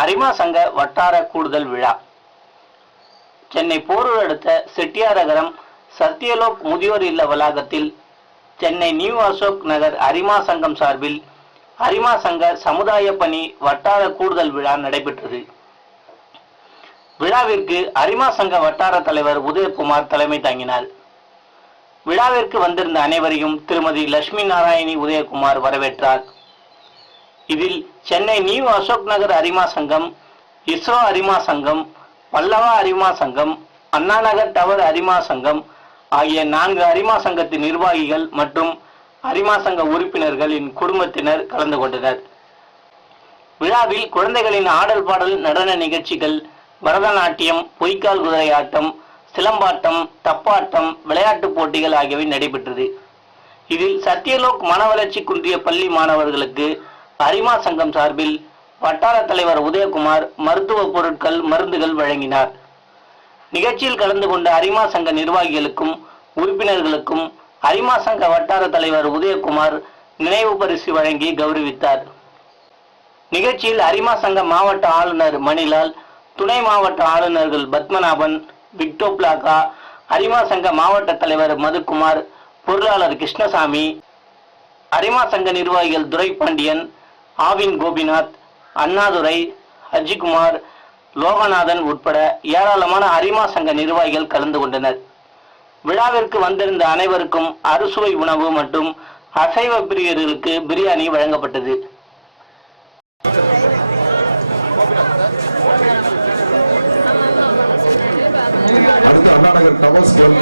அரிமா சங்க வட்டார கூடுதல் விழா. சென்னை போரூர் அடுத்த செட்டியாரகரம் சத்யலோக் முதியோர் இல்ல வளாகத்தில் சென்னை நியூ அசோக் நகர் அரிமா சங்கம் சார்பில் அரிமா சங்க சமுதாய பணி வட்டார கூடுதல் விழா நடைபெற்றது. விழாவிற்கு அரிமா சங்க வட்டார தலைவர் உதயகுமார் தலைமை தாங்கினார். விழாவிற்கு வந்திருந்த அனைவரையும் திருமதி லட்சுமி நாராயணி உதயகுமார் வரவேற்றார். இதில் சென்னை நியூ அசோக் நகர் அரிமா சங்கம், இஸ்ரோ அரிமா சங்கம், பல்லவா அரிமா சங்கம், அண்ணாநகர் டவர் அரிமா சங்கம் ஆகிய 4 அரிமா சங்கத்தின் நிர்வாகிகள் மற்றும் அரிமா சங்க உறுப்பினர்களின் குடும்பத்தினர் கலந்து கொண்டனர். விழாவில் குழந்தைகளின் ஆடல் பாடல் நடன நிகழ்ச்சிகள், பரதநாட்டியம், பொய்க்கால் குதிரை ஆட்டம், சிலம்பாட்டம், தப்பாட்டம், விளையாட்டுப் போட்டிகள் ஆகியவை நடைபெற்றது. இதில் சத்யலோக் மன வளர்ச்சி குன்றிய பள்ளி மாணவர்களுக்கு அரிமா சங்கம் சார்பில் வட்டார தலைவர் உதயகுமார் மருத்துவ பொருட்கள், மருந்துகள் வழங்கினார். நிகழ்ச்சியில் கலந்து கொண்ட அரிமா சங்க நிர்வாகிகளுக்கும் உறுப்பினர்களுக்கும் அரிமா சங்க வட்டார தலைவர் உதயகுமார் நினைவு பரிசு வழங்கி கௌரவித்தார். நிகழ்ச்சியில் அரிமா சங்க மாவட்ட ஆளுநர் மணிலால், துணை மாவட்ட ஆளுநர்கள் பத்மநாபன், விக்டோபிளாகா, அரிமா சங்க மாவட்ட தலைவர் மதுக்குமார், பொருளாளர் கிருஷ்ணசாமி, அரிமா சங்க நிர்வாகிகள் துரைபாண்டியன், ஆவின் கோபிநாத், அண்ணாதுரை, அஜிகுமார், லோகநாதன் உட்பட ஏராளமான அரிமா சங்க நிர்வாகிகள் கலந்து கொண்டனர். விழாவிற்கு வந்திருந்த அனைவருக்கும் அறுசுவை உணவு மற்றும் அசைவ பிரியர்களுக்கு பிரியாணி வழங்கப்பட்டது. அடுத்து அண்ணாநகர் டவர்ஸ் கிளப்